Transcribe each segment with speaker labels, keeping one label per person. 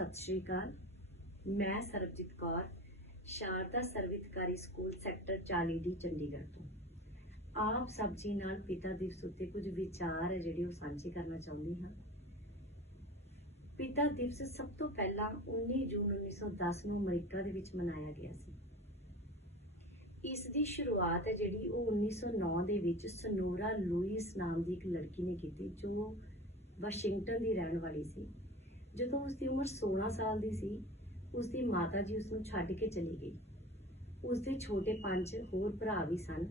Speaker 1: ਸਤਿ ਸ਼੍ਰੀ ਅਕਾਲ। ਮੈਂ ਸਰਬਜੀਤ ਕੌਰ, ਸ਼ਾਰਦਾ ਸਰਵਿਤਕਾਰੀ ਸਕੂਲ ਸੈਕਟਰ 40 ਦੀ ਚੰਡੀਗੜ੍ਹ ਤੋਂ। ਆਪ ਸਭ ਜੀ ਨਾਲ ਪਿਤਾ ਦਿਵਸ ਉੱਤੇ ਕੁਝ ਵਿਚਾਰ ਹੈ ਜਿਹੜੇ ਉਹ ਸਾਂਝੇ ਕਰਨਾ ਚਾਹੁੰਦੀ ਹਾਂ। ਪਿਤਾ ਦਿਵਸ ਸਭ ਤੋਂ ਪਹਿਲਾਂ 19 ਜੂਨ 1910 ਨੂੰ ਅਮਰੀਕਾ ਦੇ ਵਿੱਚ ਮਨਾਇਆ ਗਿਆ ਸੀ। ਇਸ ਦੀ ਸ਼ੁਰੂਆਤ ਹੈ ਜਿਹੜੀ ਉਹ 1909 ਦੇ ਵਿੱਚ ਸਨੋਰਾ ਲੂਇਸ ਨਾਮ ਦੀ ਇੱਕ ਲੜਕੀ ਨੇ ਕੀਤੀ, ਜੋ ਵਾਸ਼ਿੰਗਟਨ ਦੀ ਰਹਿਣ ਵਾਲੀ ਸੀ। ਜਦੋਂ ਉਸ ਦੀ ਉਮਰ 16 ਸਾਲ ਦੀ ਸੀ ਉਸ ਦੀ ਮਾਤਾ ਜੀ ਉਸ ਨੂੰ ਛੱਡ ਕੇ ਚਲੀ ਗਈ। ਉਸ ਦੇ ਛੋਟੇ ਪੰਜ ਹੋਰ ਭਰਾ ਵੀ ਸਨ।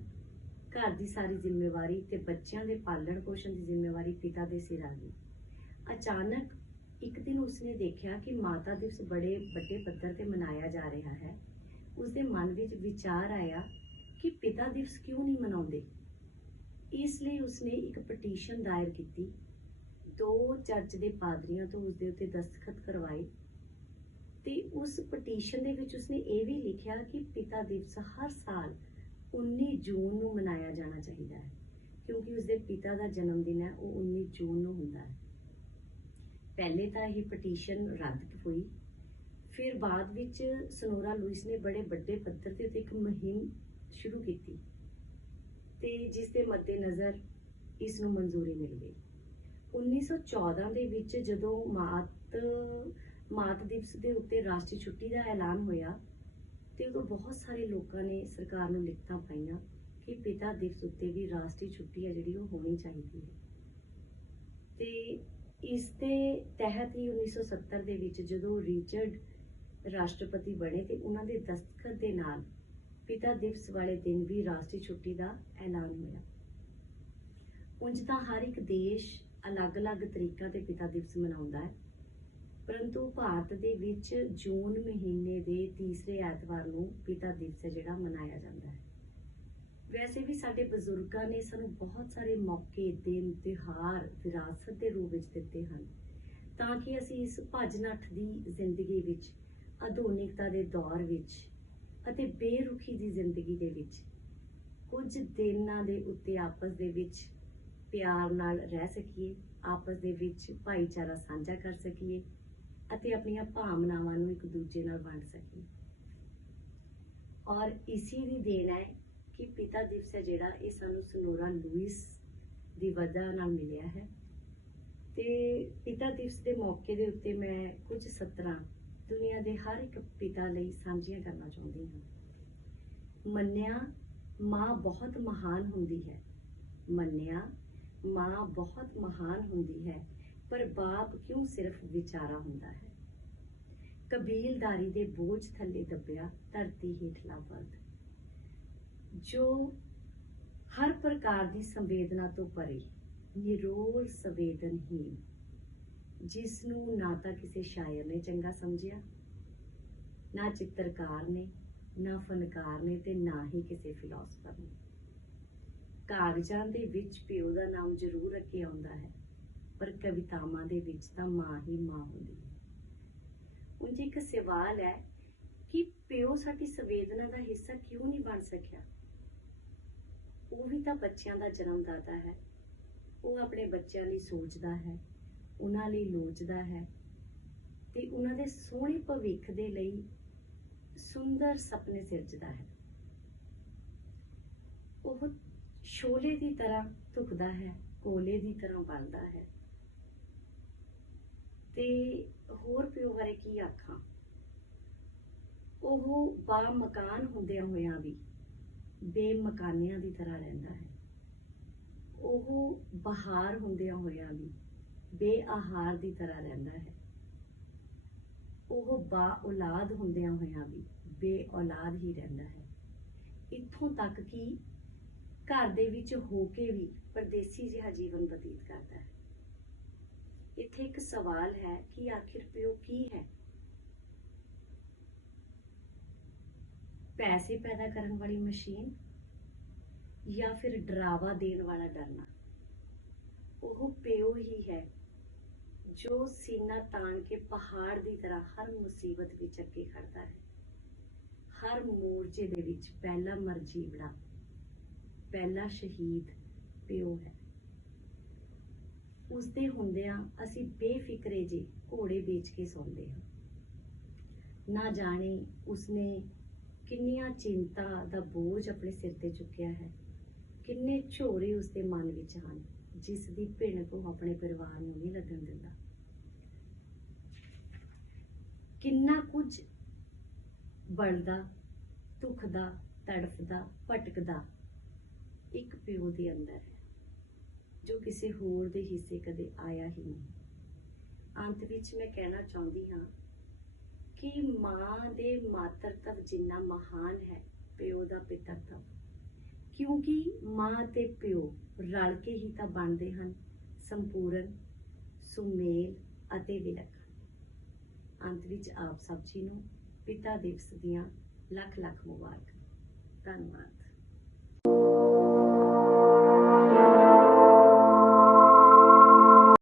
Speaker 1: ਘਰ ਦੀ ਸਾਰੀ ਜ਼ਿੰਮੇਵਾਰੀ ਤੇ ਬੱਚਿਆਂ ਦੇ ਪਾਲਣ ਪੋਸ਼ਣ ਦੀ ਜ਼ਿੰਮੇਵਾਰੀ ਪਿਤਾ ਦੇ ਸਿਰ ਆ ਗਈ। ਅਚਾਨਕ ਇੱਕ ਦਿਨ ਉਸਨੇ ਦੇਖਿਆ ਕਿ ਮਾਤਾ ਦਿਵਸ ਬੜੇ ਵੱਡੇ ਪੱਧਰ ਤੇ ਮਨਾਇਆ ਜਾ ਰਿਹਾ ਹੈ। ਉਸਦੇ ਮਨ ਵਿੱਚ ਵਿਚਾਰ ਆਇਆ ਕਿ ਪਿਤਾ ਦਿਵਸ ਕਿਉਂ ਨਹੀਂ ਮਨਾਉਂਦੇ? ਇਸ ਲਈ ਉਸਨੇ ਇੱਕ ਪਟੀਸ਼ਨ ਦਾਇਰ ਕੀਤੀ ਦੋ ਚਰਚ ਦੇ ਪਾਦਰੀਆਂ ਤੋਂ ਉਸ ਦੇ ਉੱਤੇ ਦਸਤਖਤ ਕਰਵਾਏ ਤੇ ਉਸ ਪਟੀਸ਼ਨ ਦੇ ਵਿੱਚ ਉਸਨੇ ਇਹ ਵੀ ਲਿਖਿਆ ਕਿ ਪਿਤਾ ਦਿਵਸ ਹਰ ਸਾਲ 19 ਜੂਨ ਨੂੰ ਮਨਾਇਆ ਜਾਣਾ ਚਾਹੀਦਾ ਹੈ, ਕਿਉਂਕਿ ਉਸਦੇ ਪਿਤਾ ਦਾ ਜਨਮ ਦਿਨ ਹੈ, ਉਹ 19 ਜੂਨ ਨੂੰ ਹੁੰਦਾ ਹੈ। ਪਹਿਲੇ ਤਾਂ ਇਹ ਪਟੀਸ਼ਨ ਰੱਦ ਹੋਈ, ਫਿਰ ਬਾਅਦ ਵਿੱਚ ਸਨੋਰਾ ਲੂਇਸ ਨੇ ਬੜੇ ਵੱਡੇ ਪੱਧਰ ਤੇ ਉੱਤੇ ਇੱਕ ਮੁਹਿੰਮ ਸ਼ੁਰੂ ਕੀਤੀ ਤੇ ਜਿਸ ਦੇ ਮੱਦੇਨਜ਼ਰ ਇਸ ਨੂੰ ਮਨਜ਼ੂਰੀ ਮਿਲ ਗਈ। 1914 ਦੇ ਵਿੱਚ ਜਦੋਂ ਮਾਤ ਮਾਤ ਦਿਵਸ ਦੇ ਉੱਤੇ ਰਾਸ਼ਟਰੀ ਛੁੱਟੀ ਦਾ ਐਲਾਨ ਹੋਇਆ ਤੇ ਉਦੋਂ ਬਹੁਤ ਸਾਰੇ ਲੋਕਾਂ ਨੇ ਸਰਕਾਰ ਨੂੰ ਲਿਖਤਾਂ ਪਾਈਆਂ ਕਿ ਪਿਤਾ ਦਿਵਸ ਉੱਤੇ ਵੀ ਰਾਸ਼ਟਰੀ ਛੁੱਟੀ ਹੈ ਜਿਹੜੀ ਉਹ ਹੋਣੀ ਚਾਹੀਦੀ ਹੈ। ਤੇ ਇਸ ਦੇ ਤਹਿਤ ਹੀ 1970 ਦੇ ਵਿੱਚ ਜਦੋਂ ਰਿਚਰਡ ਰਾਸ਼ਟਰਪਤੀ ਬਣੇ ਤੇ ਉਹਨਾਂ ਦੇ ਦਸਤਖਤ ਦੇ ਨਾਲ ਪਿਤਾ ਦਿਵਸ ਵਾਲੇ ਦਿਨ ਵੀ ਰਾਸ਼ਟਰੀ ਛੁੱਟੀ ਦਾ ਐਲਾਨ ਹੋਇਆ। ਉਂਝ ਤਾਂ ਹਰ ਇੱਕ ਦੇਸ਼ ਅਲੱਗ-ਅਲੱਗ ਤਰੀਕਾਂ ਤੇ ਪਿਤਾ ਦਿਵਸ ਮਨਾਉਂਦਾ ਹੈ। ਪਰੰਤੂ ਭਾਰਤ ਦੇ ਵਿੱਚ ਜੂਨ ਮਹੀਨੇ ਦੇ ਤੀਸਰੇ ਐਤਵਾਰ ਨੂੰ ਪਿਤਾ ਦਿਵਸ ਹੈ ਜਿਹੜਾ ਮਨਾਇਆ ਜਾਂਦਾ ਹੈ। ਵੈਸੇ ਵੀ ਸਾਡੇ ਬਜ਼ੁਰਗਾਂ ਨੇ ਸਾਨੂੰ ਬਹੁਤ ਸਾਰੇ ਮੌਕੇ, ਦਿਨ, ਤਿਉਹਾਰ, ਵਿਰਾਸਤ ਦੇ ਰੂਪ ਵਿੱਚ ਦਿੱਤੇ ਹਨ। ਤਾਂ ਕਿ ਅਸੀਂ ਇਸ ਭੱਜ ਨੱਠ ਦੀ ਜ਼ਿੰਦਗੀ ਵਿੱਚ, ਆਧੁਨਿਕਤਾ ਦੇ ਦੌਰ ਵਿੱਚ ਅਤੇ ਬੇਰੁਖੀ ਦੀ ਜ਼ਿੰਦਗੀ ਦੇ ਵਿੱਚ ਕੁਝ ਦਿਨਾਂ ਦੇ ਉੱਤੇ ਆਪਸ ਦੇ ਵਿੱਚ ਪਿਆਰ ਨਾਲ ਰਹਿ ਸਕੀਏ, ਆਪਸ ਦੇ ਵਿੱਚ ਭਾਈਚਾਰਾ ਸਾਂਝਾ ਕਰ ਸਕੀਏ ਅਤੇ ਆਪਣੀਆਂ ਭਾਵਨਾਵਾਂ ਨੂੰ ਇੱਕ ਦੂਜੇ ਨਾਲ ਵੰਡ ਸਕੀਏ। ਔਰ ਇਸੇ ਦੀ ਦੇਣ ਹੈ ਕਿ ਪਿਤਾ ਦਿਵਸ ਹੈ ਜਿਹੜਾ, ਇਹ ਸਾਨੂੰ ਸਨੋਰਾ ਲੂਇਸ ਦੀ ਵਜ੍ਹਾ ਨਾਲ ਮਿਲਿਆ ਹੈ। ਤੇ ਪਿਤਾ ਦਿਵਸ ਦੇ ਮੌਕੇ ਦੇ ਉੱਤੇ ਮੈਂ ਕੁਝ ਸਤਰਾਂ ਦੁਨੀਆ ਦੇ ਹਰ ਇੱਕ ਪਿਤਾ ਲਈ ਸਾਂਝੀਆਂ ਕਰਨਾ ਚਾਹੁੰਦੀ ਹਾਂ। ਮੰਨਿਆ ਮਾਂ ਬਹੁਤ ਮਹਾਨ ਹੁੰਦੀ ਹੈ। ਮੰਨਿਆ ਮਾਂ ਬਹੁਤ ਮਹਾਨ ਹੁੰਦੀ ਹੈ, ਪਰ ਬਾਪ ਕਿਉਂ ਸਿਰਫ ਵਿਚਾਰਾ ਹੁੰਦਾ ਹੈ? ਕਬੀਲਦਾਰੀ ਦੇ ਬੋਝ ਥੱਲੇ ਦੱਬਿਆ ਧਰਤੀ ਹੇਠਲਾ ਵਰਦ ਜੋ ਹਰ ਪ੍ਰਕਾਰ ਦੀ ਸੰਵੇਦਨਾ ਤੋਂ ਪਰੇ, ਨਿਰੋਲ ਸੰਵੇਦਨਹੀਨ ਜਿਸ ਨੂੰ ਨਾ ਤਾਂ ਕਿਸੇ ਸ਼ਾਇਰ ਨੇ ਚੰਗਾ ਸਮਝਿਆ, ਨਾ ਚਿੱਤਰਕਾਰ ਨੇ, ਨਾ ਫਨਕਾਰ ਨੇ ਤੇ ਨਾ ਹੀ ਕਿਸੇ ਫਿਲਾਸਫਰ ਨੇ। ਕਾਗਜ਼ਾਂ ਦੇ ਵਿੱਚ ਪਿਓ ਦਾ ਨਾਮ ਜ਼ਰੂਰ ਅੱਗੇ ਆਉਂਦਾ ਹੈ, ਪਰ ਕਵਿਤਾਵਾਂ ਦੇ ਵਿੱਚ ਤਾਂ ਮਾਂ ਹੀ ਮਾਂ ਹੁੰਦੀ ਹੈ। ਉਂਝ ਇੱਕ ਸਵਾਲ ਹੈ ਕਿ ਪਿਓ ਸਾਡੀ ਸੰਵੇਦਨਾ ਦਾ ਹਿੱਸਾ ਕਿਉਂ ਨਹੀਂ ਬਣ ਸਕਿਆ? ਉਹ ਵੀ ਤਾਂ ਬੱਚਿਆਂ ਦਾ ਜਨਮਦਾਤਾ ਹੈ। ਉਹ ਆਪਣੇ ਬੱਚਿਆਂ ਲਈ ਸੋਚਦਾ ਹੈ, ਉਹਨਾਂ ਲਈ ਲੋਚਦਾ ਹੈ ਤੇ ਉਹਨਾਂ ਦੇ ਸੋਹਣੇ ਭਵਿੱਖ ਦੇ ਲਈ ਸੁੰਦਰ ਸੁਪਨੇ ਸਿਰਜਦਾ ਹੈ। ਉਹ ਸ਼ੋਲੇ ਦੀ ਤਰ੍ਹਾਂ ਧੁਖਦਾ ਹੈ, ਕੋਲੇ ਦੀ ਤਰ੍ਹਾਂ ਬਲਦਾ ਹੈ। ਤੇ ਹੋਰ ਪਿਓ ਬਾਰੇ ਕੀ ਆਖਾਂ? ਉਹ ਬਾ ਮਕਾਨ ਹੁੰਦਿਆਂ ਹੋਇਆਂ ਵੀ ਬੇਮਕਾਨਿਆਂ ਦੀ ਤਰ੍ਹਾਂ ਰਹਿੰਦਾ ਹੈ। ਉਹ ਬਹਾਰ ਹੁੰਦਿਆਂ ਹੋਇਆਂ ਵੀ ਬੇਆਹਾਰ ਦੀ ਤਰ੍ਹਾਂ ਰਹਿੰਦਾ ਹੈ। ਉਹ ਬਾ ਔਲਾਦ ਹੁੰਦਿਆਂ ਹੋਇਆਂ ਵੀ ਬੇ ਔਲਾਦ ਹੀ ਰਹਿੰਦਾ ਹੈ। ਇੱਥੋਂ ਤੱਕ ਕਿ ਘਰ ਦੇ ਵਿੱਚ ਹੋ ਕੇ ਵੀ ਪਰਦੇਸੀ ਜਿਹਾ ਜੀਵਨ ਬਤੀਤ ਕਰਦਾ ਹੈ। ਇੱਥੇ ਇੱਕ ਸਵਾਲ ਹੈ ਕਿ ਆਖਿਰ ਪਿਓ ਕੀ ਹੈ? ਪੈਸੇ ਪੈਦਾ ਕਰਨ ਵਾਲੀ ਮਸ਼ੀਨ ਜਾਂ ਫਿਰ ਡਰਾਵਾ ਦੇਣ ਵਾਲਾ ਡਰਨਾ? ਉਹ ਪਿਓ ਹੀ ਹੈ ਜੋ ਸੀਨਾ ਤਾਣ ਕੇ ਪਹਾੜ ਦੀ ਤਰ੍ਹਾਂ ਹਰ ਮੁਸੀਬਤ ਵਿੱਚ ਅੱਗੇ ਖੜਦਾ ਹੈ। ਹਰ ਮੋਰਚੇ ਦੇ ਵਿੱਚ ਪਹਿਲਾ ਮਰਜੀਵੜਾ ਪਹਿਲਾ ਸ਼ਹੀਦ ਪਿਓ ਹੈ। ਉਸ ਦੇ ਹੁੰਦਿਆਂ ਅਸੀਂ ਬੇਫਿਕਰੇ ਜੇ ਘੋੜੇ ਵੇਚ ਕੇ ਸੌਂਦੇ ਹਾਂ। ਨਾ ਜਾਣੇ ਉਸਨੇ ਕਿੰਨੀਆਂ ਚਿੰਤਾ ਦਾ ਬੋਝ ਆਪਣੇ ਸਿਰ ਤੇ ਚੁੱਕਿਆ ਹੈ। ਕਿੰਨੇ ਝੋਰੇ ਉਸਦੇ ਮਨ ਵਿੱਚ ਹਨ, ਜਿਸ ਦੀ ਭਿਣਕ ਉਹ ਆਪਣੇ ਪਰਿਵਾਰ ਨੂੰ ਨਹੀਂ ਲੱਗਣ ਦਿੰਦਾ। ਕਿੰਨਾ ਕੁਝ ਬਲਦਾ ਦੁਖਦਾ ਤੜਫਦਾ, ਭਟਕਦਾ ਇੱਕ ਪਿਓ ਦੇ ਅੰਦਰ ਹੈ, ਜੋ ਕਿਸੇ ਹੋਰ ਦੇ ਹਿੱਸੇ ਕਦੇ ਆਇਆ ਹੀ ਨਹੀਂ। ਅੰਤ ਵਿੱਚ ਮੈਂ ਕਹਿਣਾ ਚਾਹੁੰਦੀ ਹਾਂ ਕਿ ਮਾਂ ਦੇ ਮਾਤਰਤਵ ਜਿੰਨਾ ਮਹਾਨ ਹੈ ਪਿਓ ਦਾ ਪਿਤਰਤਵ ਕਿਉਂਕਿ ਮਾਂ ਤੇ ਪਿਓ ਰਲ ਕੇ ਹੀ ਤਾਂ ਬਣਦੇ ਹਨ, ਸੰਪੂਰਨ, ਸੁਮੇਲ ਅਤੇ ਵਿਲੱਖਣ। ਅੰਤ ਵਿੱਚ ਆਪ ਸਭ ਜੀ ਨੂੰ ਪਿਤਾ ਦਿਵਸ ਦੀਆਂ ਲੱਖ ਲੱਖ ਮੁਬਾਰਕਾਂ। ਧੰਨਵਾਦ।